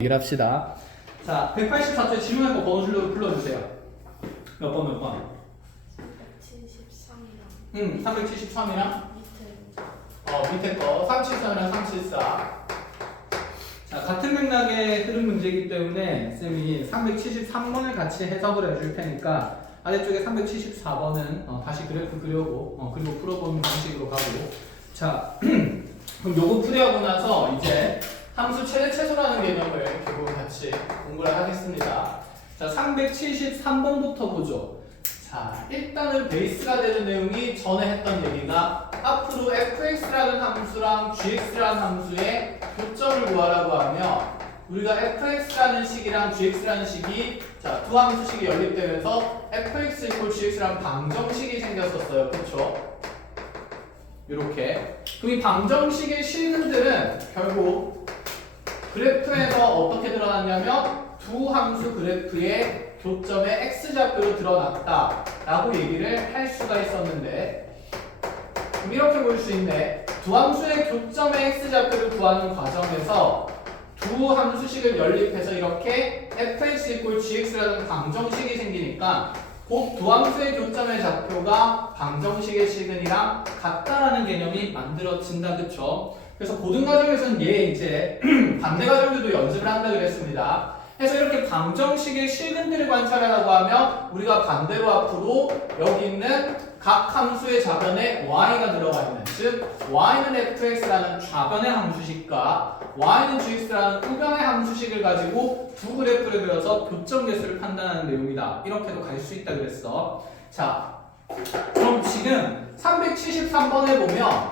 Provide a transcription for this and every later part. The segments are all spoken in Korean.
얘기를 합시다. 자, 184초에 질문할 거 번호 불러주세요. 몇 번, 몇 번? 373이랑 373이랑 밑에 밑에 거 373이랑 374. 자, 같은 맥락의 흐름 문제이기 때문에 쌤이 373번을 같이 해석을 해줄 테니까 아래쪽에 374번은 다시 그래프 그려고 그리고 풀어보는 방식으로 가고. 자, 그럼 요거 풀이하고 나서 이제 함수 최대 최소라는 개념을 결국 같이 공부를 하겠습니다. 자, 373번부터 보죠. 자, 일단은 베이스가 되는 내용이 전에 했던 얘기가 앞으로 fx라는 함수랑 gx라는 함수의 교점을 구하라고 하면 우리가 fx라는 식이랑 gx라는 식이 자, 두 함수식이 연립되면서 fx gx라는 방정식이 생겼었어요. 그쵸? 요렇게. 그럼 이 방정식의 실근들은 결국 그래프에서 어떻게 드러났냐면 두 함수 그래프의 교점의 x좌표로 드러났다 라고 얘기를 할 수가 있었는데 그럼 이렇게 볼 수 있네. 두 함수의 교점의 x좌표를 구하는 과정에서 두 함수식을 연립해서 이렇게 fx gx라는 방정식이 생기니까 곧 두 함수의 교점의 좌표가 방정식의 시근이랑 같다라는 개념이 만들어진다. 그쵸? 그래서 고등과정에서는 얘 이제 반대 과정들도 연습을 한다 그랬습니다. 그래서 이렇게 방정식의 실근들을 관찰하라고 하면 우리가 반대로 앞으로 여기 있는 각 함수의 좌변에 y가 들어가 있는, 즉 y는 fx라는 좌변의 함수식과 y는 gx라는 우변의 함수식을 가지고 두 그래프를 그려서 교점 개수를 판단하는 내용이다. 이렇게도 갈 수 있다 그랬어. 자, 그럼 지금 373번에 보면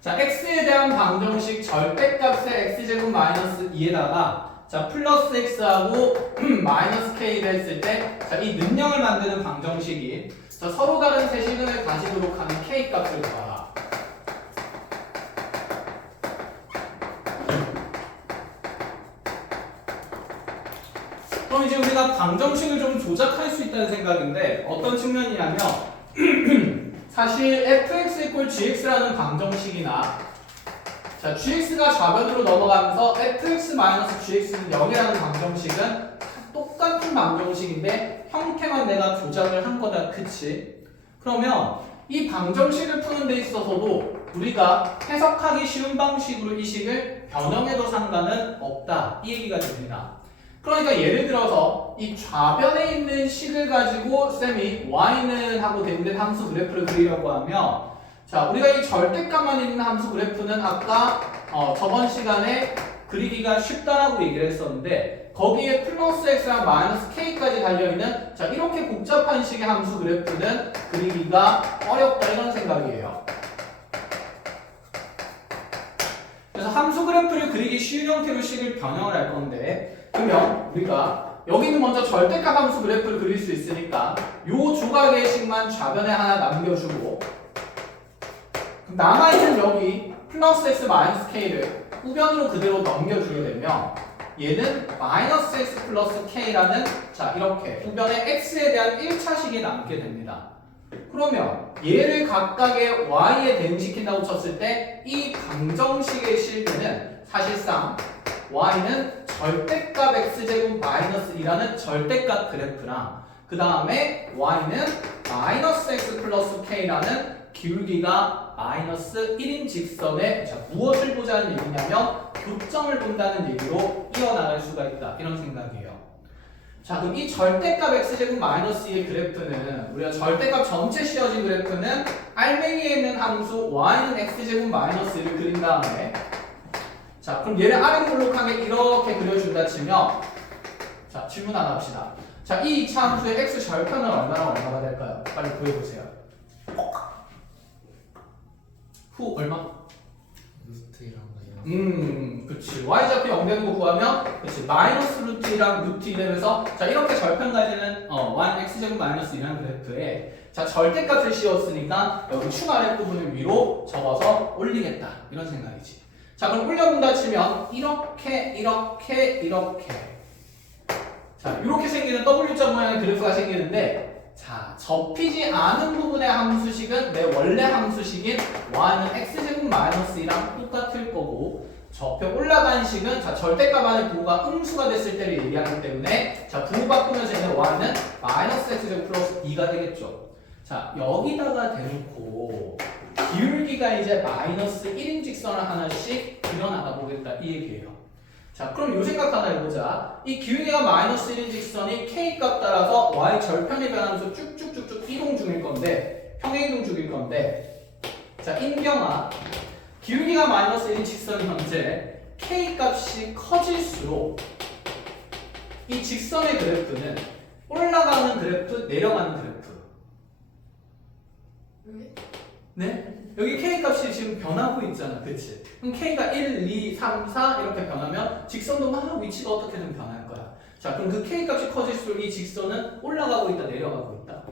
자, x에 대한 방정식 절대값의 x제곱 마이너스 2에다가 자, 플러스 x하고 마이너스 k를 했을 때 자, 이 능력을 만드는 방정식이 자, 서로 다른 세 시근을 가지도록 하는 k 값을 구하라. 그럼 이제 우리가 방정식을 좀 조작할 수 있다는 생각인데 어떤 측면이냐면 사실 fx gx라는 방정식이나 자, gx가 좌변으로 넘어가면서 fx-gx는 0이라는 방정식은 똑같은 방정식인데 형태만 내가 조작을 한 거다. 그치? 그러면 이 방정식을 푸는 데 있어서도 우리가 해석하기 쉬운 방식으로 이 식을 변형해도 상관은 없다. 이 얘기가 됩니다. 그러니까 예를 들어서 이 좌변에 있는 식을 가지고 쌤이 y는 하고 대입된 함수 그래프를 그리려고 하면 자, 우리가 이 절대값만 있는 함수 그래프는 아까 저번 시간에 그리기가 쉽다라고 얘기를 했었는데 거기에 플러스 x랑 마이너스 k까지 달려있는 자, 이렇게 복잡한 식의 함수 그래프는 그리기가 어렵다 이런 생각이에요. 그래서 함수 그래프를 그리기 쉬운 형태로 식을 변형을 할 건데 그러면 우리가 여기는 먼저 절대값 함수 그래프를 그릴 수 있으니까 요 조각의 식만 좌변에 하나 남겨주고 남아있는 여기 플러스 x 마이너스 k를 우변으로 그대로 넘겨주게 되면 얘는 마이너스 x 플러스 k라는 자 이렇게 우변에 x에 대한 1차식이 남게 됩니다. 그러면 얘를 각각의 y에 대응시킨다고 쳤을 때 이 방정식의 실근은 사실상 y는 절대값 x제곱 마이너스 2라는 절대값 그래프랑 그 다음에 y는 마이너스 x 플러스 k라는 기울기가 마이너스 1인 직선에 자, 무엇을 보자는 얘기냐면 교점을 본다는 얘기로 이어나갈 수가 있다. 이런 생각이에요. 자, 그럼 이 절대값 x제곱 마이너스 2의 그래프는 우리가 절대값 전체 씌워진 그래프는 알맹이에 있는 함수 y는 x제곱 마이너스 1을 그린 다음에 자, 그럼 얘를 아랫물록하게 이렇게 그려준다 치면 자, 질문 하나 합시다. 자, 이 2차 함수의 x 절편은 얼마가 될까요? 빨리 구해보세요. 후 얼마? 루트 1랑 그치. y좌표 0 되는 거 구하면 그치. 마이너스 루트 2랑 루트 2 되면서 자, 이렇게 절편까지는 y는 x제곱 마이너스 2라는 그래프에 자, 절대값을 씌웠으니까 여기 충 아랫부분을 위로 접어서 올리겠다. 이런 생각이지. 자, 그럼 올려본다 치면 이렇게 자, 이렇게 생기는 W자 모양의 그래프가 생기는데 자, 접히지 않은 부분의 함수식은 내 원래 함수식인 y는 x제곱 마이너스 2랑 똑같을 거고 좌표 올라간 식은 자 절대값 안에 부호가 음수가 됐을 때를 얘기하기 때문에 자 부호 바꾸면서 얘는 y는 마이너스 x제곱 플러스 2가 되겠죠. 자 여기다가 대놓고 기울기가 이제 마이너스 1인 직선을 하나씩 그려나가 보겠다 이 얘기예요. 자 그럼 요 생각 하나 해보자. 이 기울기가 마이너스 1인 직선이 k값 따라서 y 절편이 변하면서 쭉쭉쭉쭉 이동 중일 건데 평행이동 중일 건데 자 인경아 기울기가 마이너스 1인 직선이 현재 k값이 커질수록 이 직선의 그래프는 올라가는 그래프 내려가는 그래프 네? 여기 k값이 지금 변하고 있잖아 그치? 그럼 k가 1, 2, 3, 4 이렇게 변하면 직선도 막 위치가 어떻게든 변할 거야. 자 그럼 그 k값이 커질수록 이 직선은 올라가고 있다 내려가고 있다?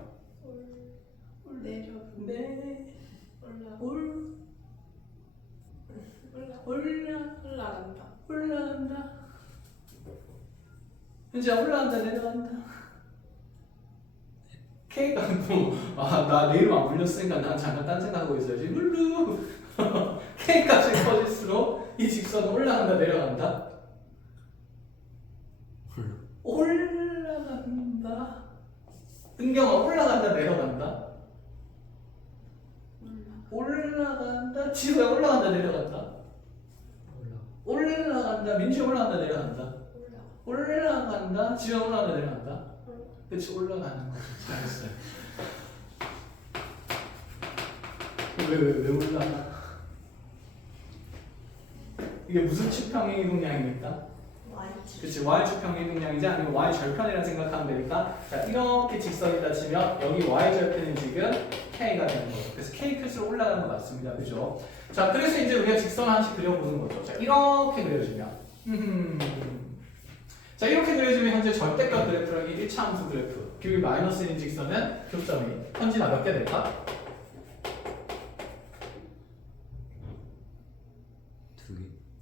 내려. 네 올라. 올라간다. 올라간다 이제 올라간다 내려간다 k가 뭐아나 내 이름 안 불렸으니까 난 잠깐 딴 생각하고 있어야지 룰루 k값이 커질수록 이 직선은 올라간다 내려간다 올라간다 은경아 올라간다 내려간다 올라간다 지우야 올라간다 내려간다 올라간다 민지 올라간다 내려간다 올라간다 지우야 올라간다 내려간다 그치 올라가는 거지 잘했어요 왜 올라가 이게 무슨 측평의 이동량입니까? 그치 y축평의 이동량이지 아니면 y절편이라 생각하면 되니까 자 이렇게 직선이다 치면 여기 y절편은 지금 k가 되는 거죠. 그래서 k 클수록 올라가는 거 맞습니다. 그죠? 자 그래서 이제 우리가 직선 하나씩 그려보는 거죠. 자 이렇게 그려주면 자 이렇게 그려주면 현재 절대값 그래프랑 1차 함수 그래프 기울기 마이너스 1인 직선은 교점이 현진아 몇 개 될까?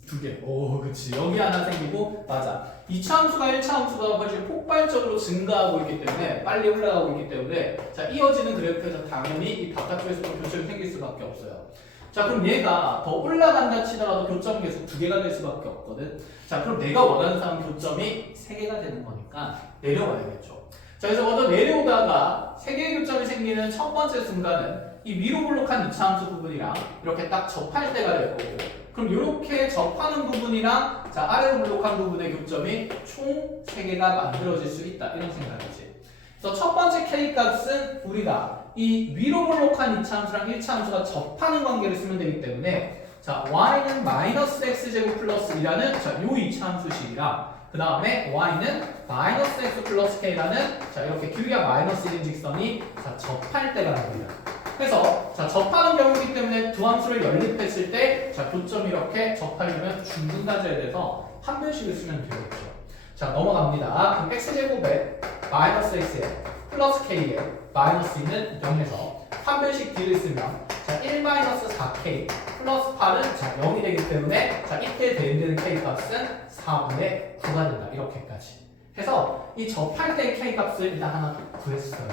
두 개. 오, 그치. 여기 하나 생기고, 맞아. 2차 함수가 1차 함수가 훨씬 폭발적으로 증가하고 있기 때문에, 빨리 올라가고 있기 때문에, 자, 이어지는 그래프에서 당연히 이 바깥쪽에서 교점이 생길 수밖에 없어요. 자, 그럼 얘가 더 올라간다 치더라도 교점이 계속 두 개가 될 수밖에 없거든. 자, 그럼 내가 원하는 상황 교점이 세 개가 되는 거니까 내려와야겠죠. 자, 그래서 먼저 내려오다가 세 개의 교점이 생기는 첫 번째 순간은 이 위로 블록한 2차 함수 부분이랑 이렇게 딱 접할 때가 될 거고, 그럼 이렇게 접하는 부분이랑 자 아래로 블록한 부분의 교점이 총 3개가 만들어질 수 있다 이런 생각이지. 그래서 첫 번째 K값은 우리가 이 위로 블록한 2차 함수랑 1차 함수가 접하는 관계를 쓰면 되기 때문에 자 y는 마이너스 x제곱 플러스 2라는 자 요 2차 함수식이랑 그 다음에 y는 마이너스 x 플러스 k라는 자 이렇게 기울기가 마이너스 1인 직선이 자 접할 때가 됩니다. 그래서 자 접하는 경우이기 때문에 두 함수를 연립했을 때 자 교점이 이렇게 접하려면 중분 가져야 돼서 한 변씩을 쓰면 되겠죠. 자 넘어갑니다. 그럼 x제곱에 마이너스 x에 플러스 k에 마이너스 있는 0에서 한 변씩 d를 쓰면 자 1 마이너스 4k 플러스 8은 자 0이 되기 때문에 자 이때 대응되는 k값은 4분의 9가 된다. 이렇게까지 해서 이 접할 때의 k값을 일단 하나 구했어요.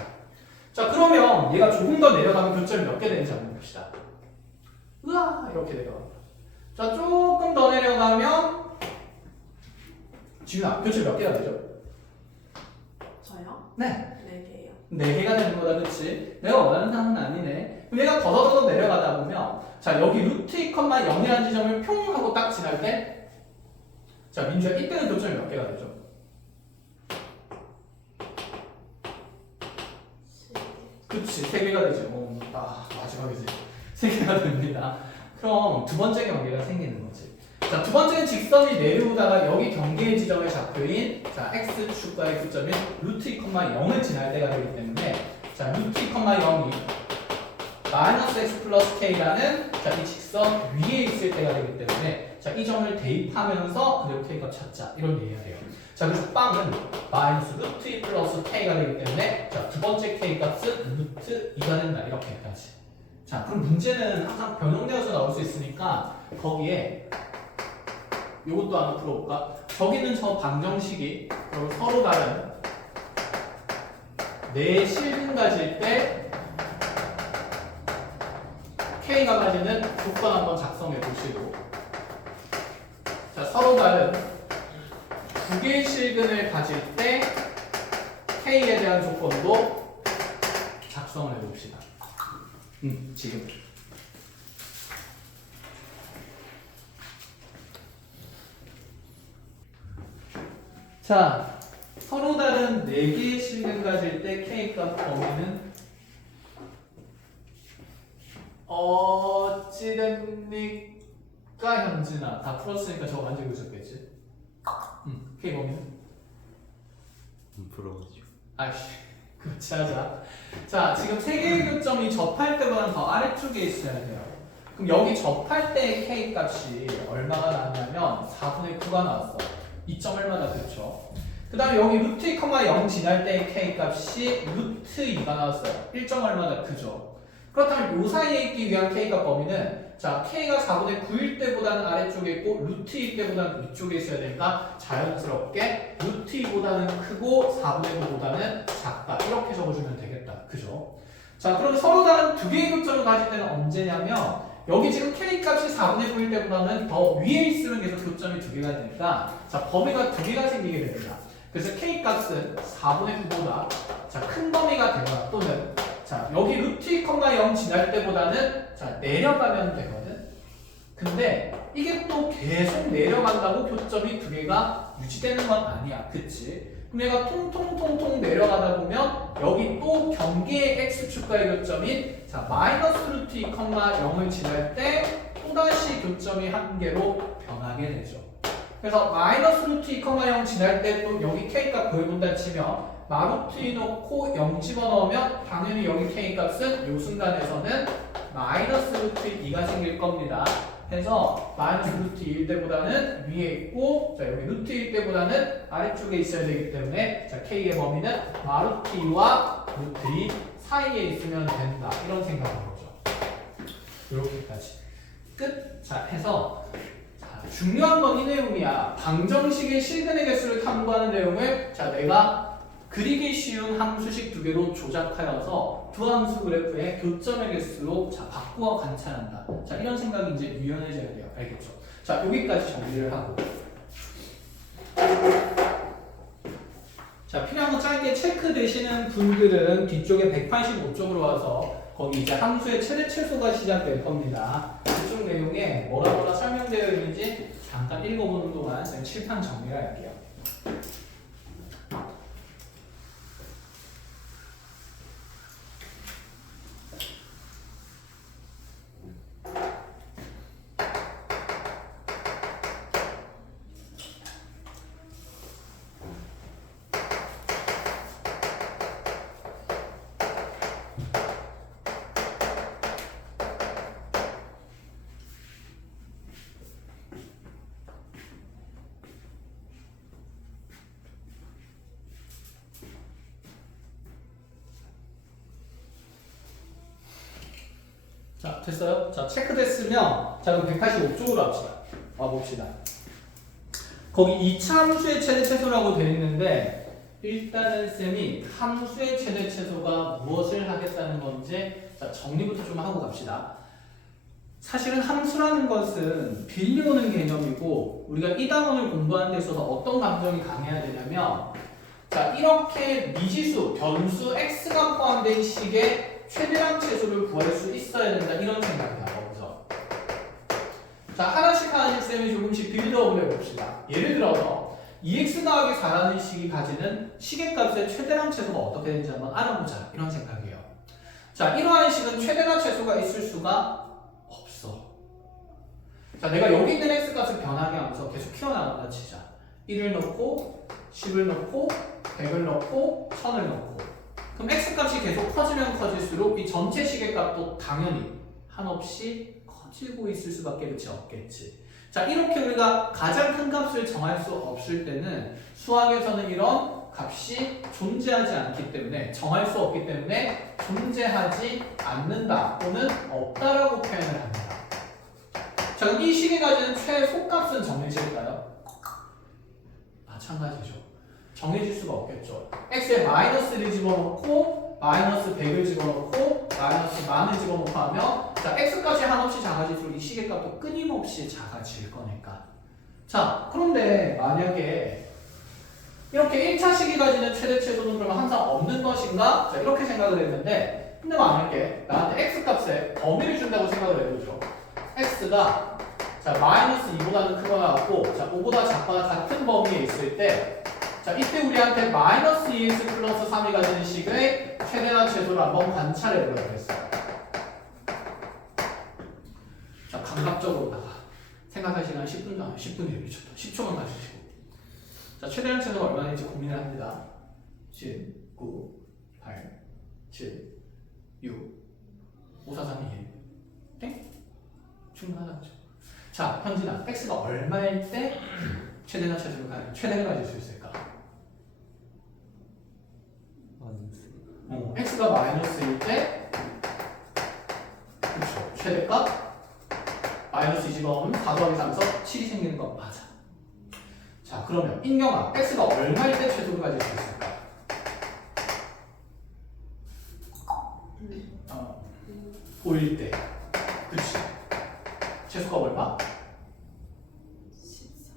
자 그러면 얘가 조금 더 내려가면 교점이 몇 개 되는지 한번 봅시다. 으아 이렇게 내려간다. 자 조금 더 내려가면 지훈아 교점이 몇 개가 되죠? 저요? 네. 4개요. 4개가 되는 거다 그치? 내가 원하는 상은 아니네. 그럼 얘가 더 내려가다 보면 자 여기 루트 2,0이라는 지점을 평 하고 딱 지날 때 자 민주야 이때는 교점이 몇 개가 되죠? 그치 3개가 되죠. 마지막이지. 3개가 됩니다. 그럼 두 번째 경계가 생기는 거지. 자, 두 번째는 직선이 내려오다가 여기 경계의 지점에 잡혀인 자, x축과의 교점인 루트 2,0을 지날 때가 되기 때문에 자, 루트 2,0이 마이너스 x 플러스 k라는 자, 이 직선 위에 있을 때가 되기 때문에 자, 이 점을 대입하면서 그리고 k값 찾자 이런 얘기가 돼요. 자, 그래서 빵은 마이너스 루트 2 플러스 k가 되기 때문에 자, 두 번째 k값은 루트 2가 된다 이렇게까지. 자, 그럼 문제는 항상 변형되어서 나올 수 있으니까 거기에 요것도 하나 풀어볼까? 저기는 저 방정식이 그럼 서로 다른 내 실분 가질 때 K가 가지는 조건 한번 작성해 보시고 자, 서로 다른 두 개의 실근을 가질 때 K에 대한 조건도 작성을 해봅시다. 지금. 자, 서로 다른 4개의 실근 가질 때 K값 범위는 어찌됩니까, 현진아? 다 풀었으니까 저거 만지고 있었겠지? K 범위는? 풀어가지고. 아이씨, 그렇지 하자. 자, 지금 3개의 교점이 접할 때보다는 더 아래쪽에 있어야 돼요. 그럼 여기 접할 때의 K 값이 얼마가 나왔냐면 4분의 9가 나왔어. 2점 얼마다 그렇죠? 그 다음에 여기 루트 2, 0 지날 때의 K 값이 루트 2가 나왔어요. 1점 얼마다 그죠? 그렇다면 요 사이에 있기 위한 K값 범위는 자, K가 4분의 9일 때보다는 아래쪽에 있고 루트 2 때보다는 위쪽에 있어야 되니까 자연스럽게 루트 2보다는 크고 4분의 9보다는 작다. 이렇게 적어주면 되겠다. 그죠? 자, 그럼 서로 다른 두 개의 교점을 가질 때는 언제냐면 여기 지금 K값이 4분의 9일 때보다는 더 위에 있으면 계속 교점이 두 개가 되니까 자, 범위가 두 개가 생기게 됩니다. 그래서 K값은 4분의 9보다 자, 큰 범위가 되거나 또는 자, 여기 루트 2, 0 지날 때보다는 자, 내려가면 되거든. 근데 이게 또 계속 내려간다고 교점이 두 개가 유지되는 건 아니야. 그치? 그럼 얘가 통통통통 내려가다 보면 여기 또 경계의 x축과의 교점인 자, 마이너스 루트 2, 0을 지날 때 또다시 교점이 한 개로 변하게 되죠. 그래서 마이너스 루트 2, 0 지날 때 또 여기 K값 구해본다 치면 마루트 2 넣고 0 집어넣으면 당연히 여기 K값은 이 순간에서는 마이너스 루트 2가 생길 겁니다. 해서 마이너스 루트 2일 때보다는 위에 있고 자, 여기 루트 1 때보다는 아래쪽에 있어야 되기 때문에 자, K의 범위는 마루트 2와 루트 2 사이에 있으면 된다. 이런 생각인 거죠. 이렇게까지 끝. 자, 해서 중요한 건 이 내용이야. 방정식의 실근의 개수를 탐구하는 내용을 자, 내가 그리기 쉬운 함수식 두 개로 조작하여서 두 함수 그래프의 교점의 개수로 자, 바꾸어 관찰한다. 자, 이런 생각이 이제 유연해져야 돼요. 알겠죠? 자, 여기까지 정리를 하고. 자, 필요한 거 짧게 체크되시는 분들은 뒤쪽에 185쪽으로 와서 거기 이제 함수의 최대 최소가 시작될 겁니다. 이쪽 내용에 뭐라 설명되어 있는지 잠깐 읽어보는 동안 저희 칠판 정리를 할게요. 자, 됐어요? 자, 체크됐으면 자, 그럼 185쪽으로 와봅시다. 거기 2차 함수의 최대 최소라고 되어 있는데 일단은 쌤이 함수의 최대 최소가 무엇을 하겠다는 건지 자, 정리부터 좀 하고 갑시다. 사실은 함수라는 것은 빌려오는 개념이고 우리가 이 단원을 공부하는 데 있어서 어떤 감정이 강해야 되냐면 자, 이렇게 미지수, 변수 x가 포함된 식의 최대한 최소를 구할 수 있어야 된다 이런 생각이야. 거기서 자, 하나씩 쌤이 조금씩 빌드업을 해봅시다. 예를 들어서 2x 더하기 4라는 식이 가지는 식의 값의 최대한 최소가 어떻게 되는지 한번 알아보자 이런 생각이에요. 자, 이러한 식은 최대한 최소가 있을 수가 없어. 자, 내가 여기 있는 x 값을 변하게 하면서 계속 키워나간다 치자. 1을 넣고 10을 넣고 100을 넣고 1000을 넣고 그럼 x값이 계속 커지면 커질수록 이 전체 식의 값도 당연히 한없이 커지고 있을 수밖에 없겠지. 자, 이렇게 우리가 가장 큰 값을 정할 수 없을 때는 수학에서는 이런 값이 존재하지 않기 때문에 정할 수 없기 때문에 존재하지 않는다 또는 없다라고 표현을 합니다. 자, 그럼 이 식이 가지는 최소값은 정해질까요? 마찬가지죠. 정해질 수가 없겠죠. x에 마이너스를 집어넣고 마이너스 100을 집어넣고 마이너스 만을 집어넣고 하면 자, x값이 한없이 작아질수록 이 식의 값도 끊임없이 작아질 거니까 자, 그런데 만약에 이렇게 1차 시기 가지는 최대 최소는 그러면 항상 없는 것인가? 자, 이렇게 생각을 했는데, 근데 만약에 나한테 x 값에 범위를 준다고 생각을 해보죠. x가 자 마이너스 2보다는 크거나 같고, 자 5보다 작거나 같은 범위에 있을 때, 자 이때 우리한테 마이너스 2x 플러스 3이 가지는 식의 최대나 최소를 한번 관찰해 보려고 했어요. 자 감각적으로다가 생각할 시간 10분 전, 10분이에요. 미쳤다. 10초만 가주시고. 자, 최대한 최소가 얼마인지 고민을 합니다. 7, 9, 8, 7, 6, 5, 4, 3, 2, 1. 땡? 충분하죠. 자, 현진아, x가 얼마일 때 최대나 최소를 최대를 가질 수 있을까? x가 마이너스일 때, 그렇죠. 최대값 마이너스 20은 4 더하기 3에서 7이 생기는 거 맞아. 자, 그러면 인경아, x가 얼마일 때 최소를 가질 수 있을까? 5일 때. 그치. 최소가 얼마? 13.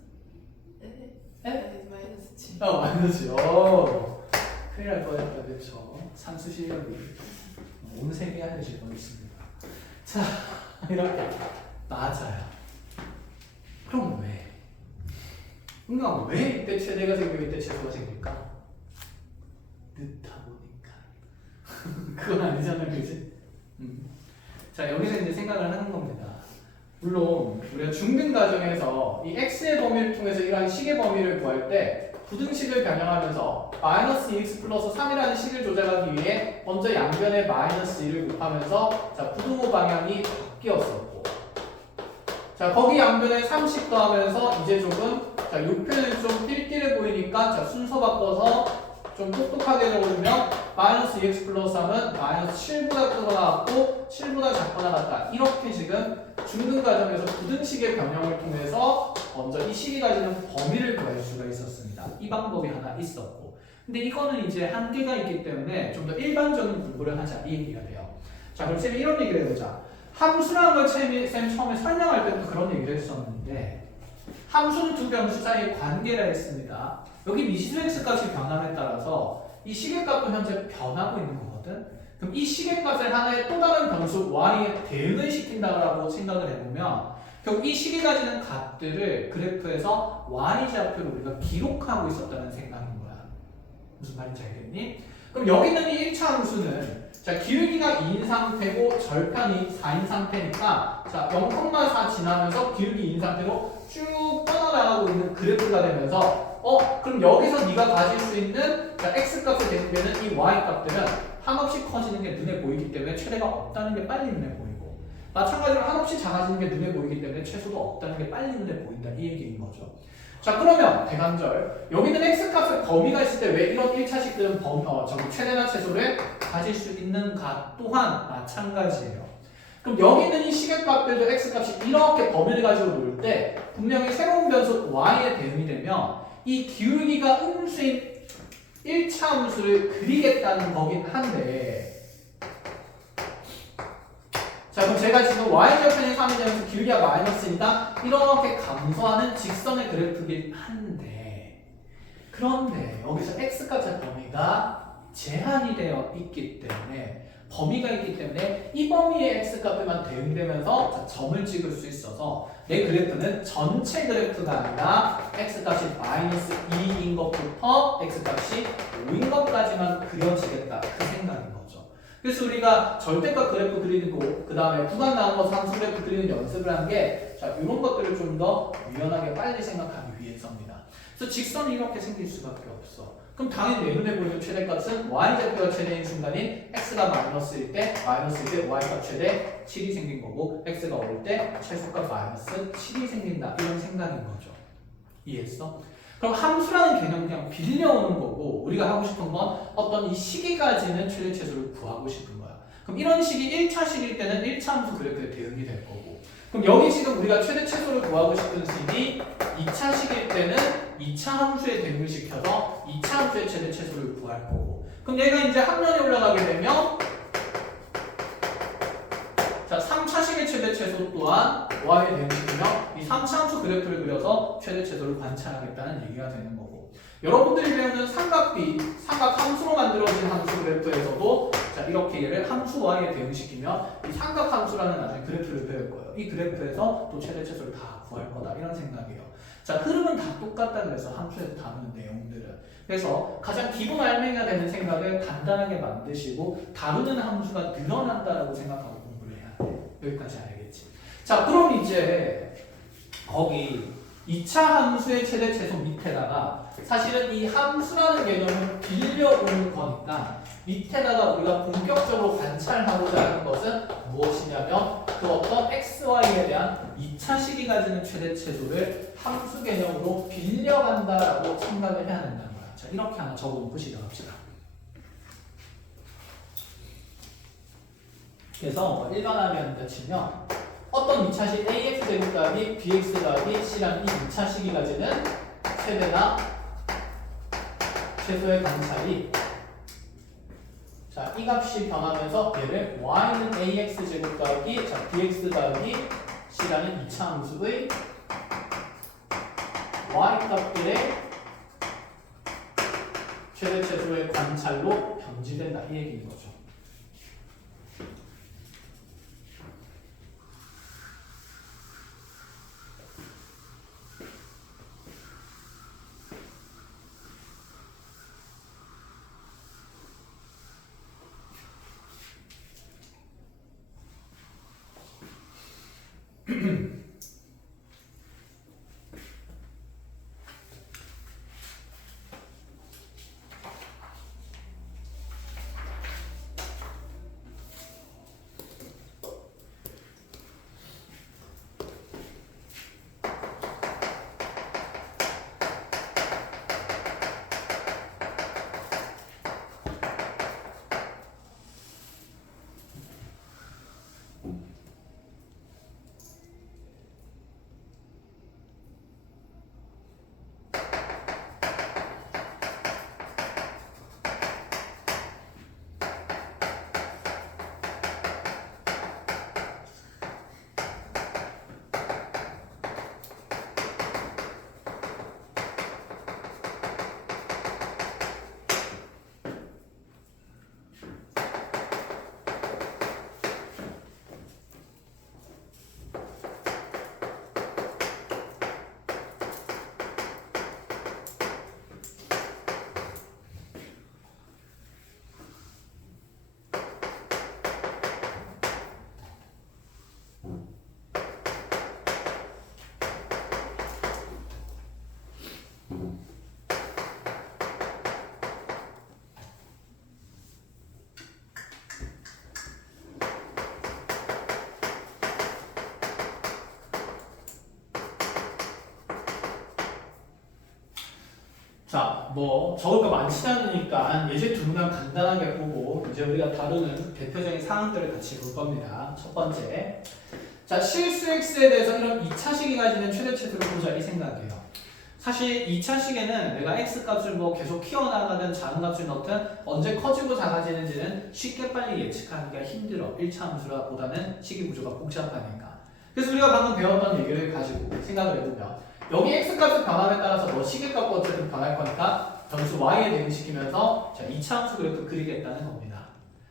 에? 마이너스 7. 마이너스. 큰일 날 뻔했다. 그쵸. 산수 실력이 온 세계 안에 질문 있습니다. 자, 이렇게. 맞아요. 그럼 왜? 인경아, 왜 이때 최대가 생기고 이때 최소가 생길까? 늦다 보니까. 그건 아니잖아, 그지? 자, 여기서 이제 생각을 하는 겁니다. 물론 우리가 중등 과정에서 이 x의 범위를 통해서 이러한 식의 범위를 구할 때 부등식을 변형하면서 마이너스 2x 플러스 3이라는 식을 조작하기 위해 먼저 양변에 마이너스 1을 곱하면서 자 부등호 방향이 바뀌었었고, 자 거기 양변에 30 더하면서 이제 조금 자 6편은 좀 띨띨해 보이니까 자 순서 바꿔서 좀 똑똑하게 적어주면 마이너스 2x 플러스 3은 마이너스 7보다 크거나 같고 7보다 작거나 같다. 이렇게 지금 중등 과정에서 부등식의 변형을 통해서 먼저 이 식이 가지는 범위를 구할 수가 있었습니다. 이 방법이 하나 있었고, 근데 이거는 이제 한계가 있기 때문에 좀 더 일반적인 공부를 하자 이 얘기가 돼요. 자 그럼 쌤이 이런 얘기를 해보자. 함수라는 걸 쌤 처음에 설명할 때부터 그런 얘기를 했었는데, 함수는 두 변수 사이의 관계라 했습니다. 여기 미시수 x 값이 변함에 따라서 이 시계값도 현재 변하고 있는 거거든. 그럼 이 시계값을 하나의 또 다른 변수 y에 대응을 시킨다고 생각을 해보면 결국 이 식이 가지는 값들을 그래프에서 y좌표로 우리가 기록하고 있었다는 생각인 거야. 무슨 말인지 알겠니? 그럼 여기 있는 이 1차 함수는 자 기울기가 2인 상태고 절편이 4인 상태니까 자 0,4 지나면서 기울기 2인 상태로 쭉 뻗어나가고 있는 그래프가 되면서 그럼 여기서 네가 가질 수 있는 자, x값을 대입되는 이 y값들은 한없이 커지는 게 눈에 보이기 때문에 최대가 없다는 게 빨리 눈에 보이고, 마찬가지로 한없이 작아지는 게 눈에 보이기 때문에 최소도 없다는 게 빨리 눈에 보인다 이 얘기인 거죠. 자 그러면 대간절 여기는 x값의 범위가 있을 때 왜 이런 1차식들은 저기 최대나 최소를 가질 수 있는가 또한 마찬가지예요. 그럼 여기 있는 이 시계값들도 x값이 이렇게 범위를 가지고 놀 때 분명히 새로운 변수 y에 대응이 되면 이 기울기가 음수인 1차 함수를 그리겠다는 거긴 한데, 자 그럼 제가 지금 y좌편이 3이 되면서 기울기가 마이너스니까 이렇게 감소하는 직선의 그래프긴 한데, 그런데 여기서 x값의 범위가 제한이 되어 있기 때문에 범위가 있기 때문에 이 범위의 x값에만 대응되면서 자, 점을 찍을 수 있어서 내 그래프는 전체 그래프가 아니라 x값이 마이너스 2인 것부터 x값이 5인 것까지만 그려지겠다 그 생각인 거죠. 그래서 우리가 절대값 그래프 그리는 거, 그 다음에 구간 나눠서 함수 그래프 그리는 연습을 한 게 자 이런 것들을 좀 더 유연하게 빨리 생각하기 위해서입니다. 그래서 직선이 이렇게 생길 수밖에 없어. 그럼 당연히 내 눈에 보이는 최대값은 y좌표가 최대인 순간인 x가 마이너스일 때 y값 최대 7이 생긴 거고, x가 5일 때 최소값 마이너스 7이 생긴다 이런 생각인 거죠. 이해했어? 그럼 함수라는 개념 그냥 빌려오는 거고, 우리가 하고 싶은 건 어떤 이 식이 가지는 최대 최소를 구하고 싶은 거야. 그럼 이런 식이 1차 식일 때는 1차 함수 그래프에 대응이 될 거고, 그럼 여기 지금 우리가 최대 최소를 구하고 싶은 식이 2차 식일 때는 2차 함수에 대응을 시켜서 2차 함수의 최대 최소를 구할 거고, 그럼 얘가 이제 한 면에 올라가게 되면 자 3차 식의 최대 최소 또한 y에 대응시키며 이 3차 함수 그래프를 그려서 최대 최소를 관찰하겠다는 얘기가 되는 거고, 여러분들이 배우는 삼각비, 삼각 함수로 만들어진 함수 그래프에서도 자 이렇게 얘를 함수 y에 대응시키며 이 삼각 함수라는 나중에 그래프를 배울 거예요. 이 그래프에서 또 최대 최소를 다 구할 거다 이런 생각이에요. 자 흐름은 다 똑같다 그래서 함수에서 다루는 내용들은. 그래서 가장 기본 알맹이가 되는 생각을 간단하게 만드시고 다루는 함수가 늘어난다라고 생각하고 공부를 해야 돼. 여기까지 알겠지? 자 그럼 이제 거기 2차 함수의 최대 최소 밑에다가 사실은 이 함수라는 개념을 빌려오는 거니까 밑에다가 우리가 본격적으로 관찰하고자 하는 것은 무엇이냐면 그 어떤 xy에 대한 2차 식이 가지는 최대 최소를 함수 개념으로 빌려간다라고 생각을 해야 된다는 거야. 자 이렇게 하나 적어놓고 시작합시다. 그래서 일반화하게 한다 치면 어떤 2차식 ax 제곱각이 bx 더하기 c라는 이 2차식이 가지는 최대나 최소의 관찰이 자, 이 값이 변하면서 얘를 y는 ax 제곱 더하기 자, bx 더하기 c라는 2차 함수의 y 값들의 최대 최소의 관찰로 변질된다 이 얘기인 거죠. 자, 뭐 적을 거 많지 않으니까 예제 두 문항 간단하게 보고 이제 우리가 다루는 대표적인 상황들을 같이 볼 겁니다. 첫 번째, 자 실수 x에 대해서 이런 2차식이 가지는 최대 최소를 보자 이 생각이에요. 사실 2차식에는 내가 x값을 뭐 계속 키워나가든 작은 값을 넣든 언제 커지고 작아지는지는 쉽게 빨리 예측하기가 힘들어. 1차 함수라 보다는 식이 구조가 복잡하니까. 그래서 우리가 방금 배웠던 얘기를 가지고 생각을 해보면 여기 x값의 변함에 따라서 뭐 시계값과 어쨌든 변할 거니까 변수 y에 대응시키면서 자 2차 함수 그래프 그리겠다는 겁니다.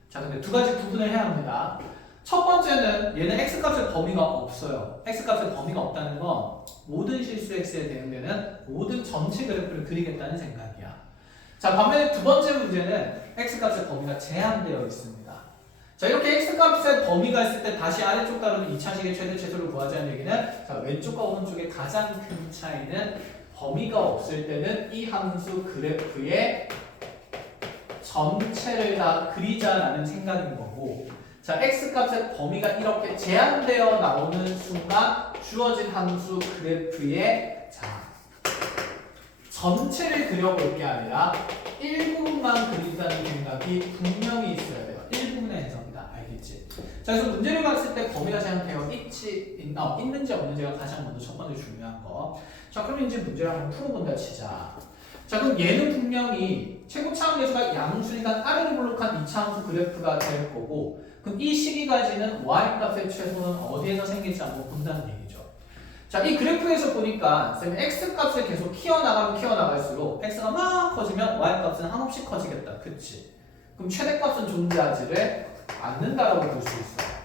자 근데 두 가지 구분을 해야 합니다. 첫 번째는 얘는 x값의 범위가 없어요. x값의 범위가 없다는 건 모든 실수 x에 대응되는 모든 전체 그래프를 그리겠다는 생각이야. 자 반면에 두 번째 문제는 x값의 범위가 제한되어 있습니다. 자 이렇게 x값의 범위가 있을 때 다시 아래쪽 다루는 2차식의 최대 최소를 구하자는 얘기는 자 왼쪽과 오른쪽의 가장 큰 차이는 범위가 없을 때는 이 함수 그래프의 전체를 다 그리자라는 생각인 거고, 자 x값의 범위가 이렇게 제한되어 나오는 순간 주어진 함수 그래프의 자 전체를 그려볼 게 아니라 일부분만 그린다는 생각이 분명히 있어야 돼요. 일부분의 해석이다. 알겠지? 자 그래서 문제를 봤을 때 범위가 제한되어 있는지 없는지가 가장 먼저 첫 번째 중요한 거. 자 그럼 이제 문제를 한번 풀어본다 치자. 자 그럼 얘는 분명히 최고차항 계수가 양수니까 아래를 블록한 2차 함수 그래프가 될 거고, 그럼 이 시기까지는 y 값의 최소는 어디에서 생길지 한번 본다는 얘기죠. 자, 이 그래프에서 보니까 쌤이 x 값을 계속 키워나갈수록 x가 막 커지면 y 값은 한없이 커지겠다. 그치? 그럼 최대값은 존재하지를 않는다라고 볼 수 있어요.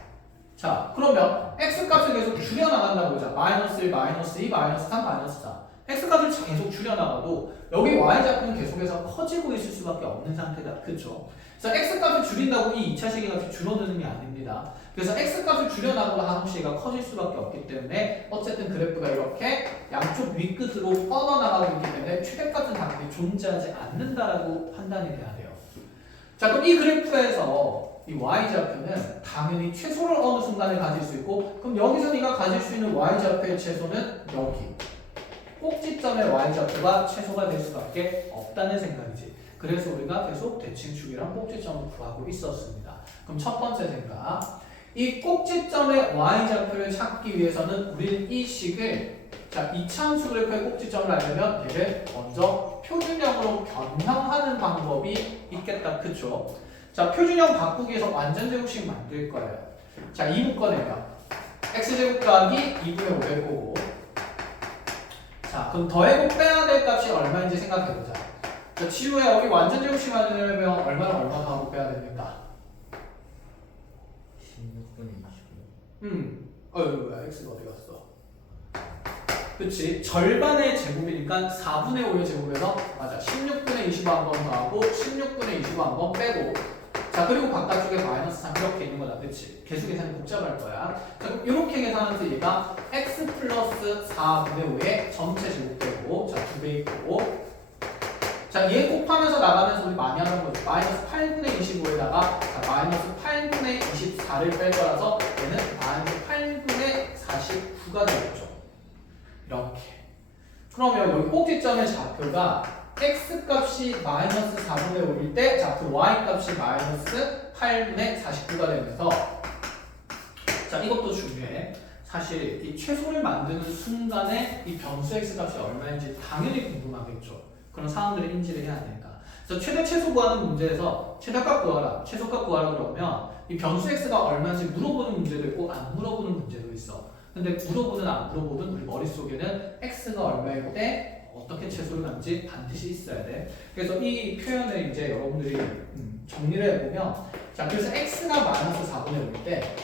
자, 그러면 x 값을 계속 줄여나간다고 보자. 마이너스 1, 마이너스 2, 마이너스 3, 마이너스 4. x 값을 계속 줄여나가도 여기 y좌표는 계속해서 커지고 있을 수밖에 없는 상태다. 그쵸? 그래서 x 값을 줄인다고 이 2차 시기값이 줄어드는 게 아닙니다. 그래서 x 값을 줄여나가도 한없이가 커질 수밖에 없기 때문에 어쨌든 그래프가 이렇게 양쪽 윗끝으로 뻗어나가고 있기 때문에 최대값은 당연히 존재하지 않는다라고 판단이 돼야 돼요. 자, 그럼 이 그래프에서 이 y좌표는 당연히 최소를 어느 순간에 가질 수 있고, 그럼 여기서 네가 가질 수 있는 y좌표의 최소는 여기 꼭지점의 y좌표가 최소가 될 수밖에 없다는 생각이지. 그래서 우리가 계속 대칭축이랑 꼭지점을 구하고 있었습니다. 그럼 첫 번째 생각, 이 꼭지점의 y좌표를 찾기 위해서는 우리는 이 식을, 자, 이차함수 그래프의 꼭지점을 알려면 얘를 먼저 표준형으로 변형하는 방법이 있겠다. 그쵸? 자, 표준형 바꾸기 위해서 완전제곱식 만들 거예요. 자, 2부 꺼내면 x제곱 더하기 2분의 5의 거고, 자, 그럼 더해고 빼야 될 값이 얼마인지 생각해보자. 자, 지우야, 여기 완전제곱식 만들려면 얼마랑 얼마 더하고 빼야 됩니까? 16분의 25. 뭐야, x가 어디 갔어? 그치? 절반의 제곱이니까 4분의 5의 제곱에서, 맞아, 16분의 25 한 번 더하고 16분의 25 한 번 빼고, 자, 그리고 바깥쪽에 마이너스 3 이렇게 있는 거다. 그치? 계수 계산이 복잡할 거야. 자, 그럼 이렇게 계산하면서 얘가 x 플러스 4분의 5의 전체 제곱 빼고, 자, 2배 있고, 자, 얘 곱하면서 나가면서 우리 많이 하는 거지. 마이너스 8분의 25에다가 마이너스 8분의 24를 뺄 거라서 얘는 마이너스 8분의 49가 되겠죠. 이렇게. 그러면 여기 꼭지점의 좌표가 x 값이 마이너스 4분의 5일 때 좌표 y 값이 마이너스 8분의 49가 되면서, 자, 이것도 중요해. 사실 이 최소를 만드는 순간에 이 변수 x 값이 얼마인지 당연히 궁금하겠죠. 그런 상황들을 인지를 해야 되니까. 그래서 최대 최소 구하는 문제에서 최대값 구하라, 최소값 구하라 그러면 이 변수 x가 얼마인지 물어보는 문제도 있고 안 물어보는 문제도 있어. 근데 물어보든 안 물어보든 우리 머릿속에는 x가 얼마일 때 어떻게 최소를 갖는지 반드시 있어야 돼. 그래서 이 표현을 이제 여러분들이 정리를 해보면, 자, 그래서 x가 마이너스 4분의 5일 때,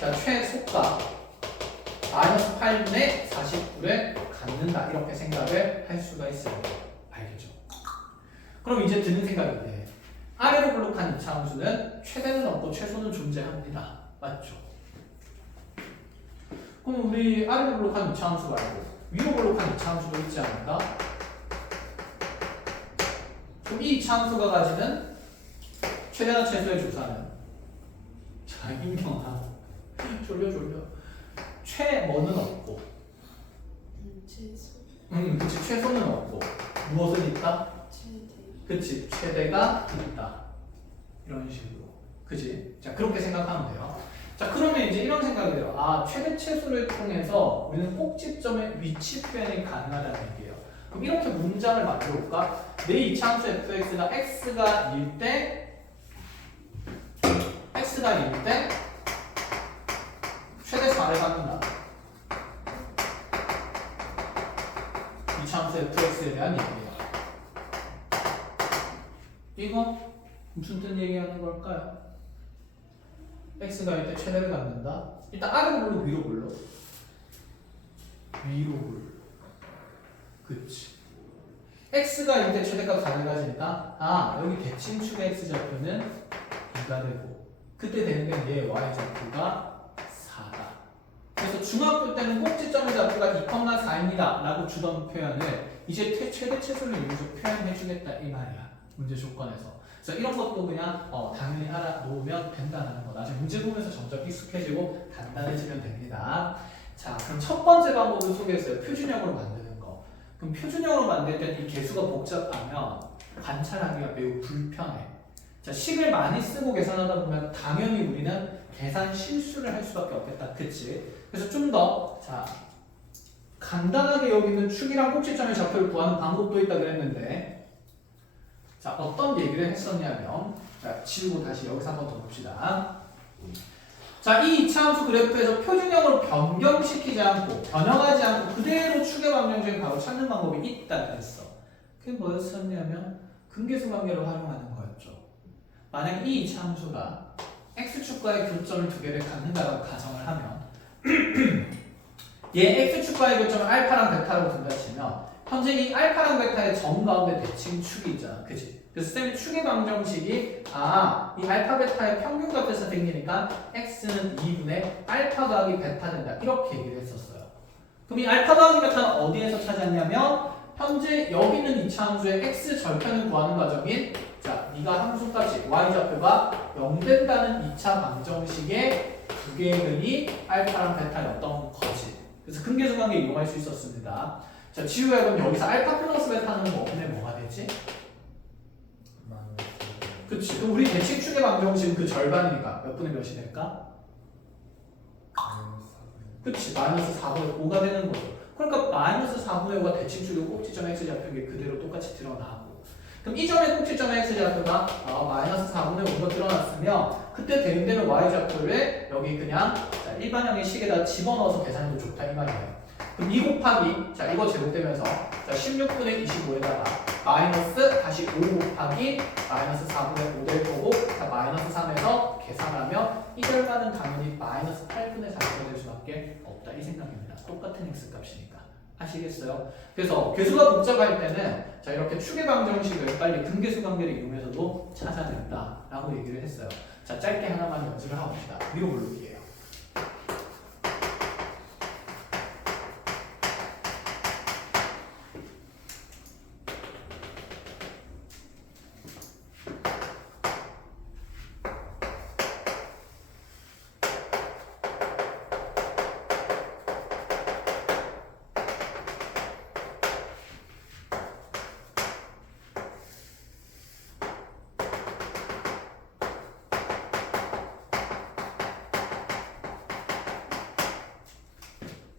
자, 최소가 마이너스 8분의 49를 갖는다, 이렇게 생각을 할 수가 있어요. 알겠죠? 그럼 이제 드는 생각인데, 아래로 블록한 이차함수는 최대는 없고 최소는 존재합니다. 맞죠? 그럼 우리 아래로 블록한 이차함수 말고 위로 블록한 이차함수도 있지 않을까? 그럼 이 이차함수가 가지는 최대나 최소의 조사는, 자, 임경아 졸려 최뭐는 없고, 최소. 그치, 최소는 없고 무엇은 있다? 최대. 그치, 최대가 있다. 이런 식으로. 그치? 자, 그렇게 생각하면 돼요. 자, 그러면 이제 이런 생각이 들어. 아, 최대 최소를 통해서 우리는 꼭지점의 위치 표현이 가능하다는 얘기예요. 그럼 이렇게 문장을 만들어 볼까? 내 이차함수 fx가 x가 1 때 최대 4를 갖는다. 이차함수 fx에 대한 얘기예요. 이거 무슨 뜻 얘기하는 걸까요? x가 1 때 최대를 갖는다. 일단 아래로 불러, 위로 불러. 위로 불러. 그치. x가 1 때 최대값 4를 가지니까, 아, 여기 대칭축의 x좌표는 2가 되고, 그때 되는 게 얘 y좌표가 4다. 그래서 중학교 때는 꼭지점의 좌표가 2,4입니다 라고 주던 표현을 이제 최대 최소를 이용해서 표현해 주겠다, 이 말이야. 문제 조건에서. 그래서 이런 것도 그냥 당연히 알아놓으면 된다는 거. 나중에 문제 보면서 점점 익숙해지고 단단해지면 됩니다. 자, 그럼 첫 번째 방법을 소개했어요. 표준형으로 만드는 거. 그럼 표준형으로 만들 때 이 개수가 복잡하면 관찰하기가 매우 불편해. 자, 식을 많이 쓰고 계산하다 보면 당연히 우리는 계산 실수를 할 수밖에 없겠다. 그치? 그래서 좀 더, 자, 간단하게 여기 있는 축이랑 꼭지점의 좌표를 구하는 방법도 있다 그랬는데, 자, 어떤 얘기를 했었냐면, 자, 지우고 다시 여기서 한번 더 봅시다. 자, 이 이차함수 그래프에서 표준형으로 변경시키지 않고, 변형하지 않고 그대로 추계 방정식을 바로 찾는 방법이 있다고 했어. 그게 뭐였었냐면, 근계수 관계를 활용하는 거였죠. 만약 이 이차함수가 x축과의 교점을 두 개를 갖는다라고 가정을 하면, 얘 x축과의 교점을 알파랑 베타라고 둔다 치면, 현재 이 알파랑 베타의 점 가운데 대칭축이 있잖아. 그치? 그래서 쌤이 추계 방정식이 이 알파 베타의 평균 값에서 생기니까 x는 2분의 알파 더하기 베타 된다. 이렇게 얘기를 했었어요. 그럼 이 알파 더하기 베타는 어디에서 찾았냐면 현재 여기 있는 이차함수의 x 절편을 구하는 과정인 자, 네가 함수값이 y좌표가 0 된다는 2차 방정식의 두 개의 근이 알파랑 베타였던 거지. 그래서 근계수 관계 이용할 수 있었습니다. 자, 지우야 그럼 여기서 알파 플러스 베타는 뭐가 되지? 그치. 그럼 우리 대칭 추계 방정식은 그 절반이니까 몇 분의 몇이 될까? 그치. 마이너스 4분의 5가 되는 거죠. 그러니까 마이너스 4분의 5가 대칭 추계 꼭지점 x좌표에 그대로 똑같이 드러나고 그럼 이 점의 꼭지점 x좌표가 마이너스 4분의 5가 드러났으면 그때 대응되는 y좌표를 여기 그냥 자, 일반형의 식에다 집어넣어서 계산해도 좋다 이 말이에요. 그럼 2 곱하기 자 이거 제곱되면서 자 16분의 25에다가 마이너스 다시 5 곱하기 마이너스 4분의 5 될 거고 자 마이너스 3에서 계산하면 이 결과는 당연히 마이너스 8분의 4가 될 수밖에 없다 이 생각입니다. 똑같은 x 값이니까 아시겠어요? 그래서 계수가 복잡할 때는 자 이렇게 추계 방정식을 빨리 근계수 관계를 이용해서도 찾아낸다라고 얘기를 했어요. 자 짧게 하나만 연습을 하고 봅시다. 위로 올리기예요.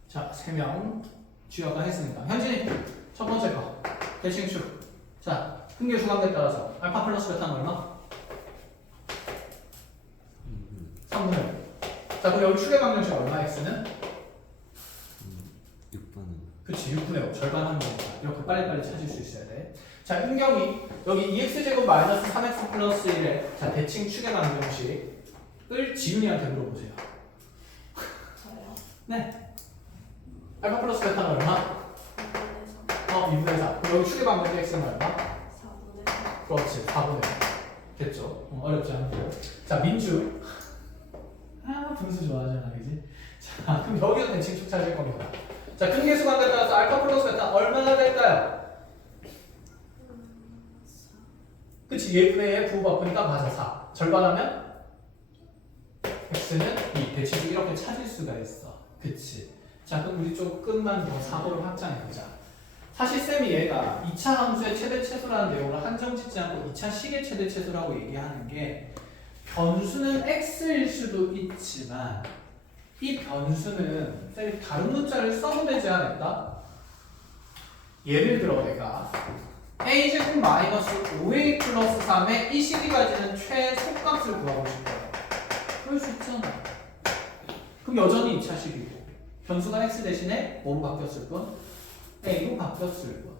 자, 3명 주어가 했으니까 현진이 첫 번째 거 대칭축 자, 근계수 관계에 따라서 알파 플러스 베타는 얼마? 3분의 5 자, 그럼 여기 추계 방정식 얼마 x는? 6분의 그치 6분의 5 절반 하면 되니까 이렇게 빨리빨리 찾을 수 있어야 돼. 자, 은경이 여기 2x제곱 마이너스 3x 플러스 1의 자, 대칭 추계 방정식을 지훈이한테 물어보세요. 저요? 네. 알파 플러스 베타는 얼마? 2분의 4. 그럼 여기 추계 방정식 x는 얼마? 4분의 3. 그렇지. 4분의 4. 됐죠? 어렵지 않고. 자, 민주. 분수 좋아하잖아, 그지? 자, 그럼 여기서 대칭축 찾을 겁니다. 자, 근계수 관계에 따라서 알파 플러스 베타 얼마나 될까요? 그치? 예분의 부호 바꾸니까 맞아, 4. 절반하면? x는 2. 대칭축 이렇게 찾을 수가 있어. 그치? 자, 그럼 우리 조금만 더 사고를 확장해보자. 사실 쌤이 얘가 2차 함수의 최대 최소라는 내용을 한정 짓지 않고 2차 식의 최대 최소라고 얘기하는 게 변수는 x일 수도 있지만 이 변수는 쌤이 다른 문자를 써도 되지 않을까? 예를 들어 내가 a제곱 마이너스 5a 플러스 3의 이 식이 가지는 최소값을 구하고 싶어요. 그럴 수 있잖아. 그럼 여전히 2차 식이고 변수가 x 대신에 뭐로 바뀌었을 뿐? a로 바뀌었을 뿐.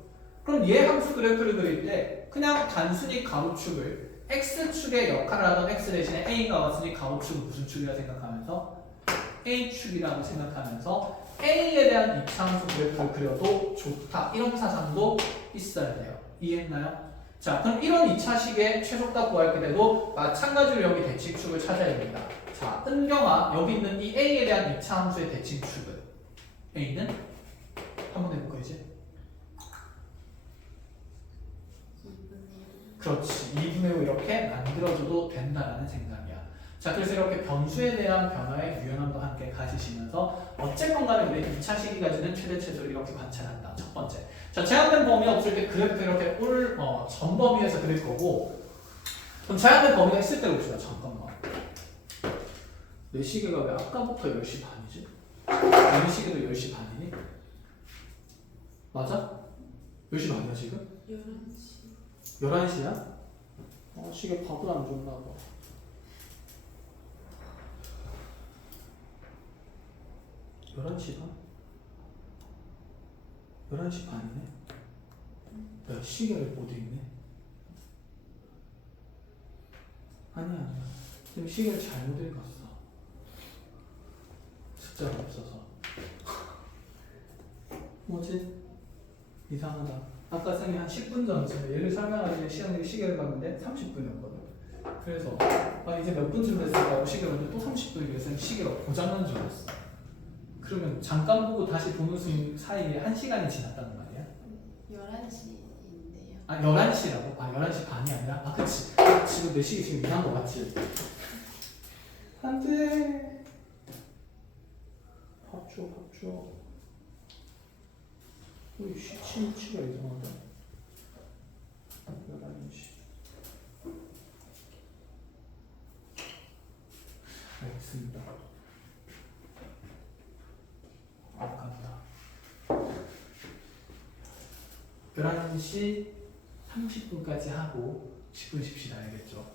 그럼 얘 함수 그래프를 그릴 때 그냥 단순히 가로축을 x축의 역할을 하던 x 대신에 a가 왔으니 가로축은 무슨 축이라 생각하면서 a축이라고 생각하면서 a에 대한 이차함수 그래프를 그려도 좋다. 이런 사상도 있어야 돼요. 이해했나요? 자, 그럼 이런 2차식의 최소값 구할 때도 마찬가지로 여기 대칭축을 찾아야 됩니다. 자, 은경아 여기 있는 이 a에 대한 2차 함수의 대칭축은 a는 한번 해볼까 이제? 2분의 1. 그렇지. 2분의 5 이렇게 만들어줘도 된다라는 생각이야. 자, 그래서 이렇게 변수에 대한 변화의 유연함도 함께 가지시면서 어쨌건 간에 우리 2차 식이 가지는 최대 최소를 이렇게 관찰한다. 첫 번째. 자, 제한된 범위 없을 때 그래프 이렇게 전 범위에서 그릴 거고 그럼 제한된 범위가 있을 때 봅시다. 잠깐만. 내 시계가 왜 아까부터 10시 반이지? 내 시계도 10시 반이니? 맞아? 10시 반이야 지금? 11시. 11시야? 시계 밥을 안 줬나 봐. 11시 반? 11시 반이네? 야, 시계를 어디 있네? 아니야. 지금 시계를 잘못 읽었어. 숫자가 없어서. 뭐지? 이상하다. 아까 쌤이 한 10분 전쯤에 얘를 설명하기 위해 시계를 봤는데 30분이었거든. 그래서 이제 몇 분쯤 됐을까 하고 시계를 봤는데 또 30분이 돼서 시계가 고장난 줄 알았어. 그러면 잠깐 보고 다시 보는 사이에 1시간이 지났다는 말이야? 11시인데요. 아 11시라고? 아 11시 반이 아니라? 아 그치. 지금 내 시계 지금 이상한 거 맞지? 안돼. 밥 줘. 우리 치가 이상하다. 11시. 알겠습니다. 아깝다. 11시 30분까지 하고 10분 쉽시다. 알겠죠?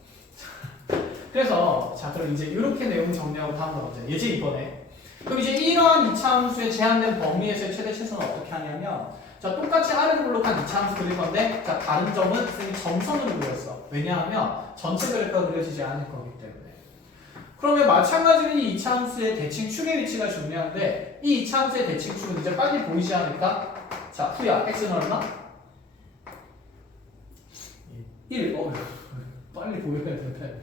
그래서 그럼 이제 이렇게 내용 정리하고 다음 문제. 예제 이번에. 그럼 이제 이러한 이차함수의 제한된 범위에서의 최대 최소는 어떻게 하냐면 똑같이 R을 블록한 이차함수 그릴 건데 다른 점은 쌤이 점선으로 그렸어. 왜냐하면 전체 그래프가 그려지지 않을 거기 때문에. 그러면 마찬가지로 이 이차함수의 대칭 축의 위치가 중요한데 이 이차함수의 대칭 축은 이제 빨리 보이지 않을까? 자, 후야. x는 얼마? 1. 빨리 보여야 되는데.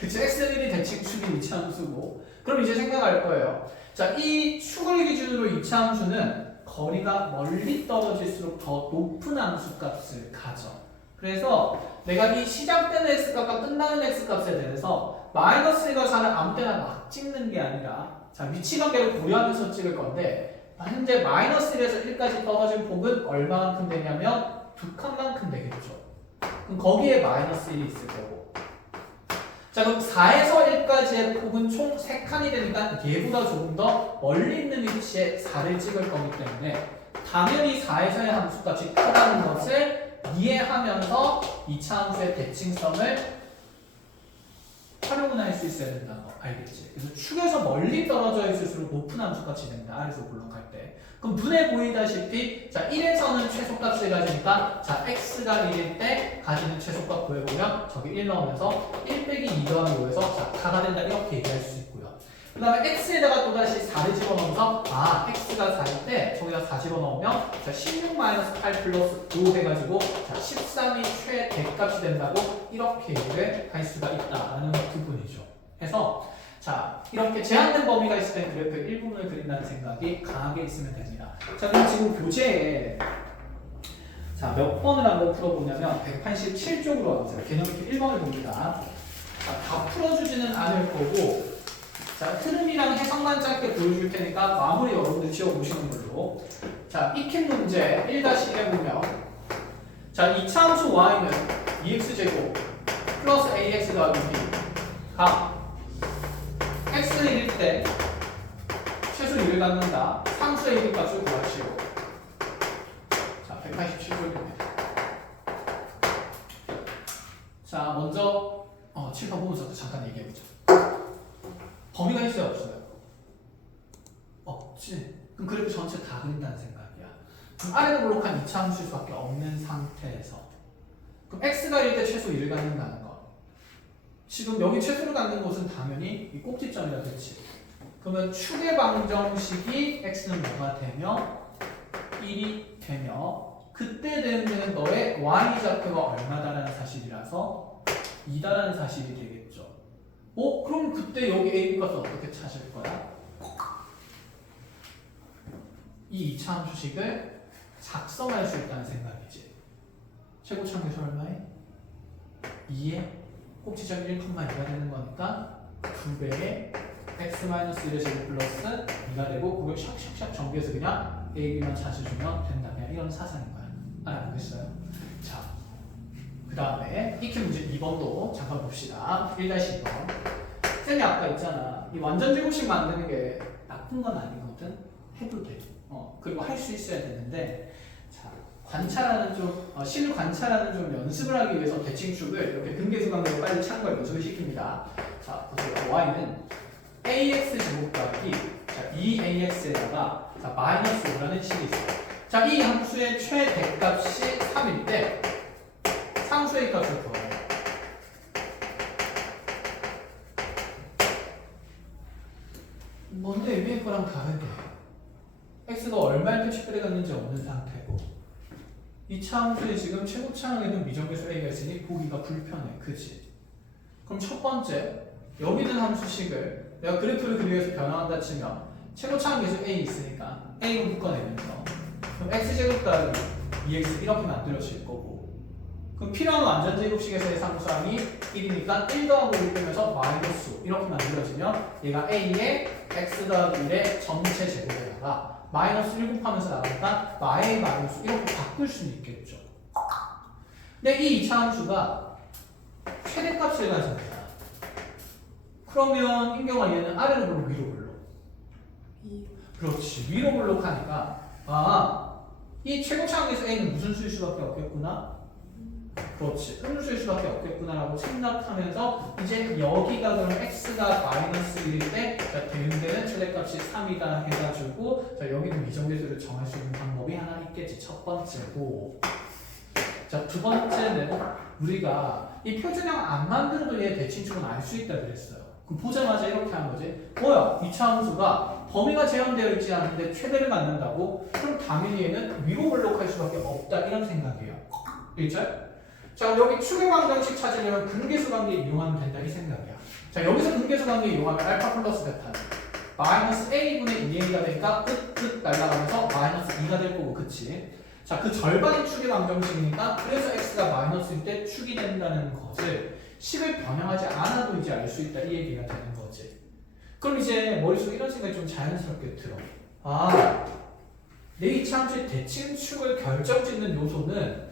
그치? x는 1이 대칭 축이 이차함수고. 그럼 이제 생각할 거예요. 자, 이 축을 기준으로 이차함수는 거리가 멀리 떨어질수록 더 높은 함수값을 가져. 그래서 내가 이 시작되는 x값과 끝나는 x값에 대해서 -1과 4를 아무 때나 막 찍는 게 아니라 자, 위치관계를 고려하면서 찍을 건데 현재 -1에서 1까지 떨어진 폭은 얼마만큼 되냐면 2칸만큼 되겠죠. 그럼 거기에 -1이 있을 거고 자, 그럼 4에서 1까지의 폭은 총 3칸이 되니까 얘보다 조금 더 멀리 있는 위치에 4를 찍을 거기 때문에 당연히 4에서의 함수값이 크다는 것을 이해하면서 2차 함수의 대칭성을 활용을 할 수 있어야 된다는 거 알겠지? 그래서 축에서 멀리 떨어져 있을수록 높은 함수값이 된다. R에서 블록할 때. 그럼 눈에 보이다시피 자 1에서는 최소값을 가지니까 자 x가 1일 때 가지는 최소값 구해보면 저기 1 넣으면서 1 빼기 2 더하기 5에서 자 4가 된다 이렇게 얘기할 수 있고요. 그 다음에 x에다가 또다시 4를 집어넣으면서 x가 4일 때 저기다 4 집어넣으면 자 16-8 플러스 5 해가지고 자 13이 최대값이 된다고 이렇게 얘기를 할 수가 있다라는 부분이죠. 해서 자 이렇게 제한된 범위가 있을 때 그래프의 일부분을 그린다는 생각이 강하게 있으면 됩니다. 자 그럼 지금 교재에 자 몇 번을 한번 풀어보냐면 187쪽으로 왔어요. 개념 이렇게 1번을 봅니다. 자, 다 풀어주지는 않을 거고 자 흐름이랑 해석만 짧게 보여줄 테니까 마무리 여러분들 지어보시는 걸로. 자 익힌 문제 1-1에 보면 자 이차함수 y는 2x제곱 플러스 ax 더하기 b가 x는 1일 때 최소 1을 갖는다. 상수의 1의 값을 구하시오. 자 187쪽입니다. 자 먼저 칠판 보면서 잠깐 얘기해보자. 범위가 있어요 없어요? 없지. 그럼 그래프 전체 다 그린다는 생각이야. 그럼 R에는 블록한 2차 함수일 수밖에 없는 상태에서 그럼 x가 1일 때 최소 1을 갖는다는 거. 지금 여기 최소를 갖는 곳은 당연히 이 꼭지점이라 됐지. 그러면 축의 방정식이 x는 뭐가 되며 1이 되며 그때 되는 너의 y 좌표가 얼마다라는 사실이라서 2다라는 사실이 되겠죠. 그럼 그때 여기 a, b 값을 어떻게 찾을 거야? 이 2차 함수식을 작성할 수 있다는 생각이지. 최고차함계수 얼마에? 2에 꼭지점 1,2가 되는 거니까 2배의 x-1의 제곱 플러스 2가 되고 그걸 샥샥샥 정비해서 그냥 a, b만 찾아주면 된다. 그냥 이런 사상인 거야. 알아보겠어요? 자, 그 다음에 익힌 문제 2번도 잠깐 봅시다. 1-2번. 쌤이 아까 있잖아. 이 완전 제곱식 만드는 게 나쁜 건 아니거든. 해도 돼. 그리고 할 수 있어야 되는데 자 관찰하는 좀 실 관찰하는 좀 연습을 하기 위해서 대칭축을 이렇게 근계수 관계로 빨리 찾는 걸 연습을 시킵니다. 자 보세요. y는 ax 제곱 더하기 자 2ax에다가 자 마이너스 5라는 식이 있어요. 자 이 함수의 최대값이 3일 때 상수의 값을 구해요. 뭔데 위에 거랑 다르게 x가 얼마일 때 최대를 갖는지 없는 상태고 이 차함수에 지금 최고차항에는 미정계수 a가 있으니 보기가 불편해. 그치? 그럼 첫 번째 여기 있는 함수식을 내가 그래프를 그리기 위해서 변화한다 치면 최고차항 계수 a 있으니까 a로 묶어내면서 그럼 x제곱 더하기 2x 이렇게 만들어질 거고 그럼 필요한 완전제곱식에서의 상수함이 1이니까 1 더하고 1 빼면서 마이너스 5 이렇게 만들어지면 얘가 a의 x 더하기 1의 전체 제곱에다가 마이너스 1 곱하면서 나가니까 마의 마이너스 이렇게 바꿀 수는 있겠죠. 근데 이 2차 함수가 최대값을 가집니다. 그러면 인경아 얘는 아래로 볼록 위로 볼록? 그렇지. 위로 볼록하니까 이 최고차항에서 a는 무슨 수일 수밖에 없겠구나? 그렇지. 음수일 수밖에 없겠구나라고 생각하면서 이제 여기가 그럼 x가 마이너스 1일 때 대응되는 최대값이 3이다 해가지고 자 여기는 미정계수를 정할 수 있는 방법이 하나 있겠지. 첫 번째고 자 두 번째는 우리가 이 표준형 안 만들어도 얘 대칭축은 알 수 있다 그랬어요. 그럼 보자마자 이렇게 하는 거지. 뭐야? 2차 함수가 범위가 제한되어 있지 않은데 최대를 갖는다고? 그럼 당연히 얘는 위로 볼록할 수밖에 없다 이런 생각이에요. 1절? 자 여기 축의 방정식 찾으려면 근계수 관계 이용하면 된다 이 생각이야. 자 여기서 근계수 관계 이용하면 알파 플러스 베타는 마이너스 a분의 2a가 되니까 끝 날아가면서 마이너스 2가 될 거고 그치? 자 그 절반이 축의 방정식이니까 그래서 x가 마이너스일 때 축이 된다는 것을 식을 변형하지 않아도 이제 알 수 있다 이 얘기가 되는 거지. 그럼 이제 머릿속에 이런 생각이 좀 자연스럽게 들어. 내 2차 함수의 대칭축을 결정짓는 요소는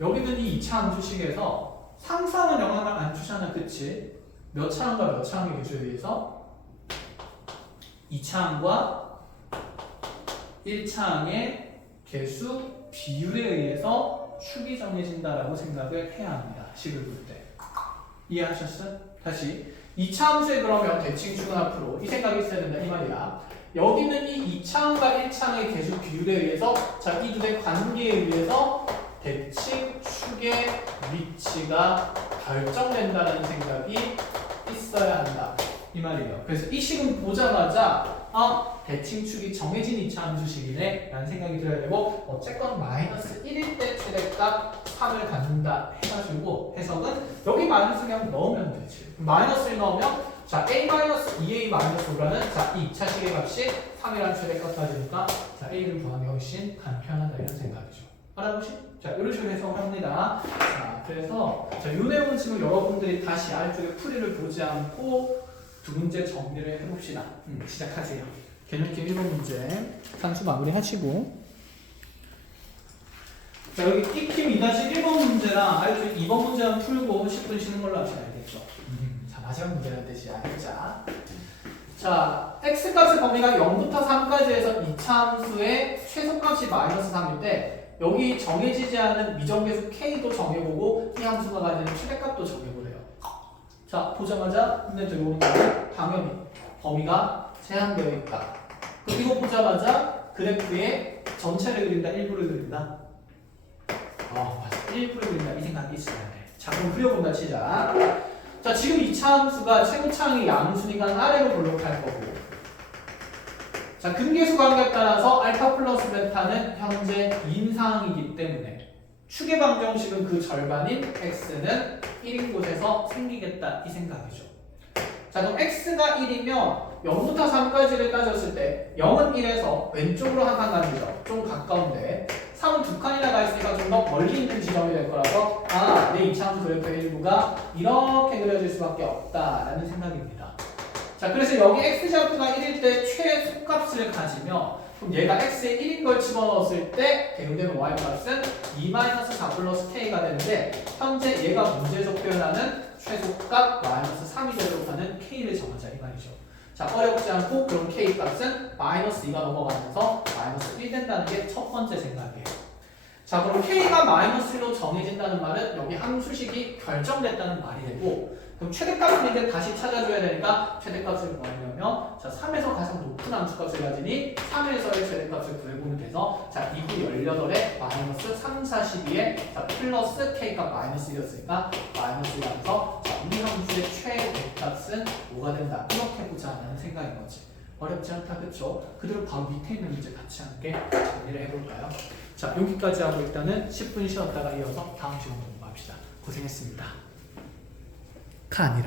여기는 이 2차 함수식에서 상수함은 영향을 안 주잖아. 그치? 몇 차항과 몇 차항의 계수에 의해서 2차항과 1차항의 계수 비율에 의해서 축이 정해진다라고 생각을 해야 합니다. 식을 볼 때. 이해하셨어? 다시 2차 함수에 그러면 대칭축은 앞으로 이 생각이 있어야 된다 이 말이야. 여기는 이 2차항과 1차항의 계수 비율에 의해서 자 이 둘의 관계에 의해서 대칭축의 위치가 결정된다는 생각이 있어야 한다 이 말이에요. 그래서 이 식은 보자마자 대칭축이 정해진 2차 함수식이네 라는 생각이 들어야 되고 어쨌건 마이너스 1일 때 최대값 3을 갖는다 해가지고 해석은 여기 마이너스 그냥 넣으면 되지. 마이너스 1 넣으면 자 a-2a-5라는 자 이 2차식의 값이 3이라는 최대값 가지니까 자 a를 구하기 훨씬 간편하다 이런 생각이죠. 알아보시? 자 이런 식으로 해석합니다. 자 그래서 자, 이 내용은 지금 여러분들이 다시 아래쪽에 풀이를 보지 않고 두 문제 정리를 해봅시다. 시작하세요. 개념팀 1번 문제 산수 마무리 하시고 자 여기 띠킴 2-1번 문제랑 아래쪽 2번 문제만 풀고 10분 쉬는 걸로 하시면 알겠죠? 자 마지막 문제라는 뜻이 알겠자. 자 x값의 범위가 0부터 3까지 해서 2차 함수의 최소값이 마이너스 3일 때 여기 정해지지 않은 미정계수 k도 정해보고 이 함수가 가지는 최대값도 정해보래요. 자 보자마자 눈에 들어오는 거 당연히 범위가 제한되어 있다. 그럼 이거 보자마자 그래프의 전체를 그린다 일부를 그린다? 맞아. 일부를 그린다 이 생각이 있어야 돼. 자 그럼 그려본다 치자. 자 지금 2차 함수가 최고차항이 양수니까 아래로 볼록할 거고 자 근계수 관계에 따라서 알파 플러스 베타는 현재 인상이기 때문에 축의 방정식은 그 절반인 x는 1인 곳에서 생기겠다 이 생각이죠. 자 그럼 x가 1이면 0부터 3까지를 따졌을 때 0은 1에서 왼쪽으로 한 칸 가는 거죠. 좀 가까운데 3은 두 칸이나 가 있으니까 좀 더 멀리 있는 지점이 될 거라서 내 2차 함수 그래프의 일부가 이렇게 그려질 수밖에 없다라는 생각입니다. 자 그래서 여기 x좌표가 1일 때 최소값을 가지며 그럼 얘가 x에 1인 걸 집어넣었을 때 대응되는 y값은 2-4 플러스 k가 되는데 현재 얘가 문제에서 표현하는 최소값 마이너스 3이 되도록 하는 k를 정하자 이 말이죠. 자 어렵지 않고 그럼 k 값은 마이너스 2가 넘어가면서 마이너스 1 된다는 게 첫 번째 생각이에요. 자, 그럼 K가 마이너스 1로 정해진다는 말은 여기 함수식이 결정됐다는 말이 되고, 그럼 최대값을 이제 다시 찾아줘야 되니까 최대값을 구하려면 자 3에서 가장 높은 함수값을 가지니 3에서의 최대값을 구해보면 돼서 자 이후 18에 마이너스 3, 4, 12에 자 플러스 K값 마이너스 1이었으니까 마이너스 1이라서 자 우리 함수의 최대값은 뭐가 된다 이렇게 보자라는 생각인 거지. 어렵지 않다 그쵸? 그대로 바로 밑에 있는 문제 같이 함께 정리를 해볼까요? 자 여기까지 하고 일단은 10분 쉬었다가 이어서 다음 시간 공부합시다. 고생했습니다. 가 아니라